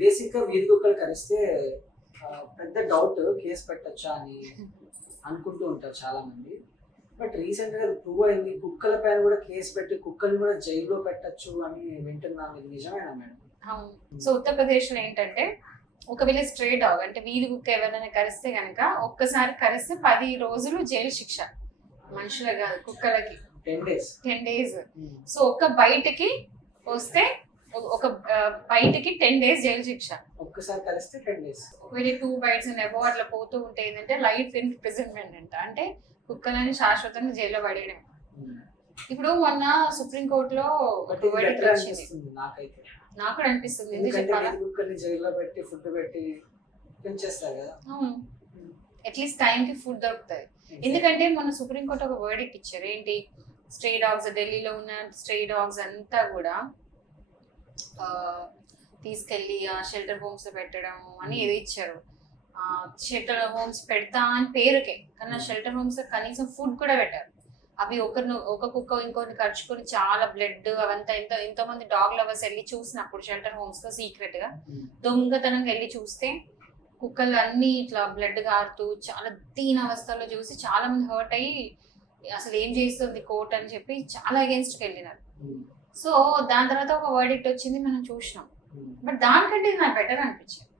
Basic గా వీధి కుక్కలు కరిస్తే పెద్ద డౌట్ కేసు పెట్టచ్చా అని అనుకుంటూ ఉంటారు చాలా మంది. బట్ రీసెంట్ గా ప్రూవ్ అయింది, కుక్కల పైన కూడా కేసు పెట్టి కుక్కల్ని కూడా జైల్లో పెట్టచ్చు అని వింటున్నాను. ఇది నిజమేనా మేడం? అవును. సో ఉత్తరప్రదేశ్ లో ఏంటంటే ఒకవేళ స్ట్రే డాగ్ అంటే వీధి కుక్క ఎవరైనా కరిస్తే కనుక ఒక్కసారి కరిస్తే 10 రోజులు జైలు శిక్ష. మనుషుల కాదు, కుక్కలకి 10 days. 10 days. సో బయటికి వస్తే బయటికి 10 days జైలు శిక్ష. ఒక్కసారి కలిస్తే 10 days. ఒకవేళ 2 bites అండ్ అబౌవ్ అట్లా పోతూ ఉంటే ఏంటంటే లైఫ్ ఇంప్రిజన్మెంట్ అంట. అంటే కుక్కలని శాశ్వతంగా జైల్లో పడేయడం. ఇప్పుడు మొన్న సుప్రీంకోర్టులో ఒక verdict వచ్చింది. నాకైతే నాకు కూడా అనిపిస్తుంది. ఎందుకు ఎందుకంటే చెప్పాలా? వీధి కుక్కల్ని జైల్లో పెట్టి ఫుడ్ పెట్టి పెంచేస్తారు కదా. అవును, అట్లీస్ట్ టైంకి ఫుడ్ దొరుకుతుంది. ఎందుకంటే మన సుప్రీంకోర్టు ఒక వర్డిక్ట్ ఇచ్చారు. ఏంటి, స్ట్రే డాగ్స్, ఢిల్లీలో ఉన్న స్ట్రే డాగ్స్ అంతా కూడా తీసుకెళ్ళి షెల్టర్ హోమ్స్ లో పెట్టడం అని ఏదో ఇచ్చారు. షెల్టర్ హోమ్స్ పెడతా అని పేరుకే, కానీ షెల్టర్ హోమ్స్ కనీసం ఫుడ్ కూడా పెట్టారు. అవి ఒక కుక్క ఇంకొకరిని ఖర్చుకొని చాలా బ్లడ్ అవంతా ఎంతో మంది డాగ్ లవర్స్ వెళ్ళి చూసినప్పుడు షెల్టర్ హోమ్స్ లో సీక్రెట్ గా దొంగతనంగా వెళ్ళి చూస్తే కుక్కలు అన్ని ఇట్లా బ్లడ్ గారుతూ చాలా దీన అవస్థలో చూసి చాలా మంది హర్ట్ అయ్యి అసలు ఏం చేస్తుంది కోర్ట్ అని చెప్పి చాలా అగేన్స్ట్కి వెళ్ళినారు. సో దాని తర్వాత ఒక వర్డిక్ట్ వచ్చింది, మనం చూసినాం. బట్ దానికంటే ఇది నాకు బెటర్ అనిపించింది.